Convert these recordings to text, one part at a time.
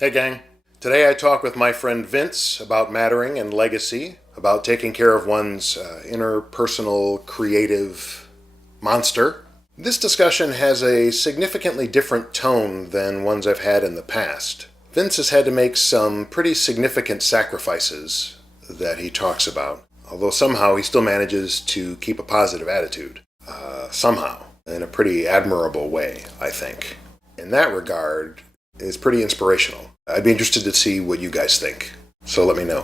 Hey gang, today I talk with my friend Vince about mattering and legacy, about taking care of one's interpersonal creative monster. This discussion has a significantly different tone than ones I've had in the past. Vince has had to make some pretty significant sacrifices that he talks about, although somehow he still manages to keep a positive attitude. Somehow, in a pretty admirable way, I think. In that regard, it's pretty inspirational. I'd be interested to see what you guys think, so let me know.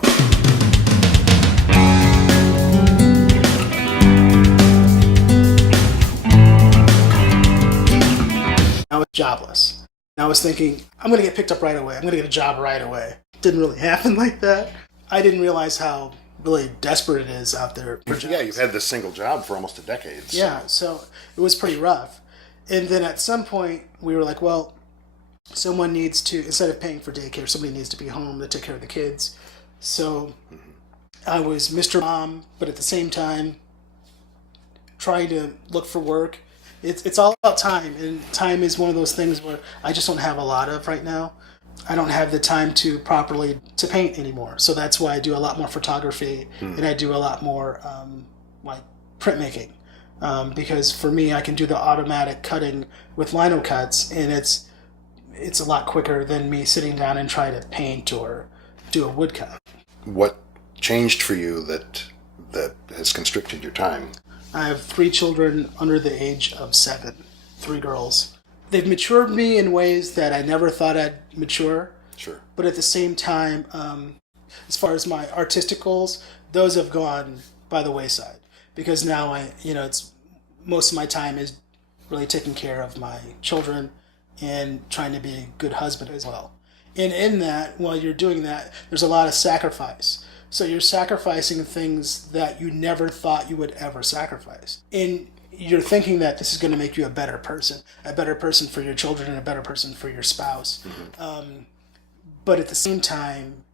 I was jobless. And I was thinking, I'm going to get picked up right away. I'm going to get a job right away. Didn't really happen like that. I didn't realize how really desperate it is out there for jobs. Yeah, you've had this single job for almost a decade. So. Yeah, so it was pretty rough. And then at some point, we were like, well, someone needs to, instead of paying for daycare, somebody needs to be home to take care of the kids. So I was Mr. Mom, but at the same time, trying to look for work. It's all about time, and time is one of those things where I just don't have a lot of right now. I don't have the time to properly to paint anymore, so that's why I do a lot more photography and I do a lot more like printmaking, because for me I can do the automatic cutting with lino cuts, and it's a lot quicker than me sitting down and trying to paint or do a woodcut. What changed for you that has constricted your time? I have 3 children under the age of 7, 3 girls. They've matured me in ways that I never thought I'd mature. Sure. But at the same time, as far as my artistic goals, those have gone by the wayside. Because now it's most of my time is really taking care of my children and trying to be a good husband as well. And in that, while you're doing that, there's a lot of sacrifice. So you're sacrificing things that you never thought you would ever sacrifice. And you're thinking that this is going to make you a better person for your children and a better person for your spouse. Mm-hmm. But at the same time,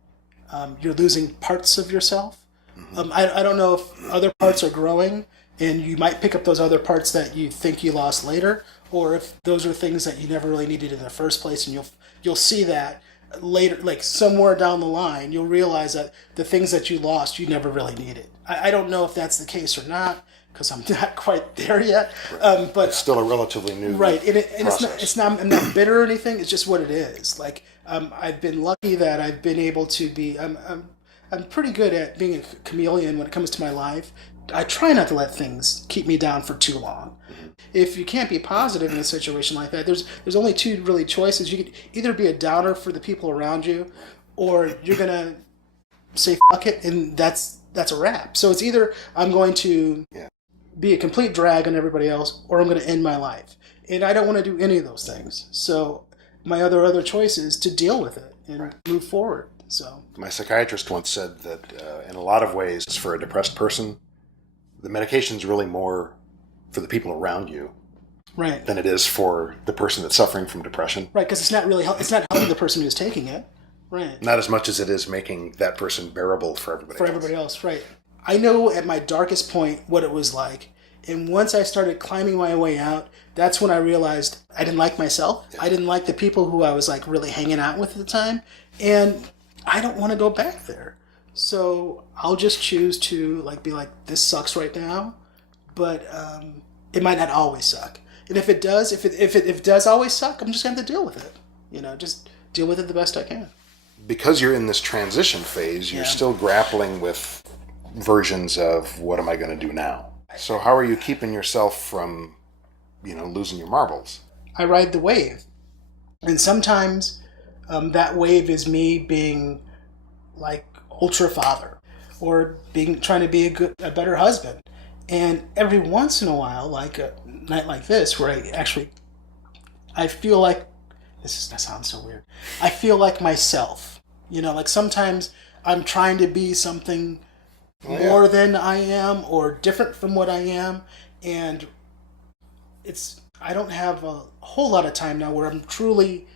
you're losing parts of yourself. Mm-hmm. I don't know if other parts are growing and you might pick up those other parts that you think you lost later, or if those are things that you never really needed in the first place, and you'll see that later, like somewhere down the line, you'll realize that the things that you lost, you never really needed. I don't know if that's the case or not, because I'm not quite there yet. Right. But it's still a relatively new right, and it's not. I'm not bitter or anything. It's just what it is. Like I've been lucky that I've been able to be. I'm pretty good at being a chameleon when it comes to my life. I try not to let things keep me down for too long. Mm-hmm. If you can't be positive in a situation like that, there's only 2 really choices. You could either be a downer for the people around you, or you're gonna say fuck it, and that's a wrap. So it's either I'm going to be a complete drag on everybody else, or I'm going to end my life. And I don't want to do any of those things. So my other choice is to deal with it and move forward. So my psychiatrist once said that in a lot of ways, for a depressed person, the medication is really more for the people around you, right, than it is for the person that's suffering from depression. Right, because it's not helping the person who's taking it. Right. Not as much as it is making that person bearable for everybody else. For everybody else, right. I know at my darkest point what it was like. And once I started climbing my way out, that's when I realized I didn't like myself. Yeah. I didn't like the people who I was like really hanging out with at the time. And I don't want to go back there. So I'll just choose to be like, this sucks right now, but it might not always suck. And if it does, if it does always suck, I'm just going to have to deal with it. Just deal with it the best I can. Because you're in this transition phase, you're still grappling with versions of what am I going to do now? So how are you keeping yourself from, losing your marbles? I ride the wave. And sometimes that wave is me being like ultra father, or trying to be a better husband. And every once in a while, like a night like this, where I feel like, that sounds so weird. I feel like myself. Like sometimes I'm trying to be something more than I am, or different from what I am. And I don't have a whole lot of time now where I'm truly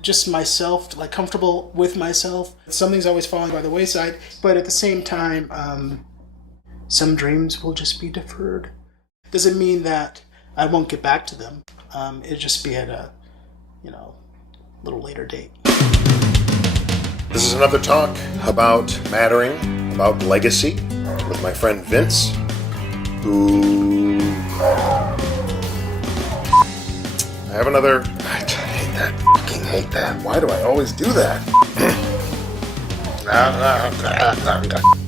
just myself, like comfortable with myself. Something's always falling by the wayside, but at the same time, some dreams will just be deferred. Doesn't mean that I won't get back to them. It'll just be at a, little later date. This is another talk about mattering, about legacy, with my friend Vince, who... I have another... I hate that. Fucking hate that. Why do I always do that?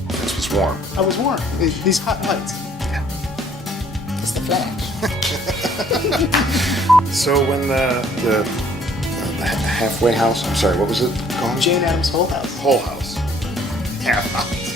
This was warm. I was warm. These hot lights. It's the flash. So when the halfway house, I'm sorry, what was it called? Jane Addams' Whole House. Whole house. Half house.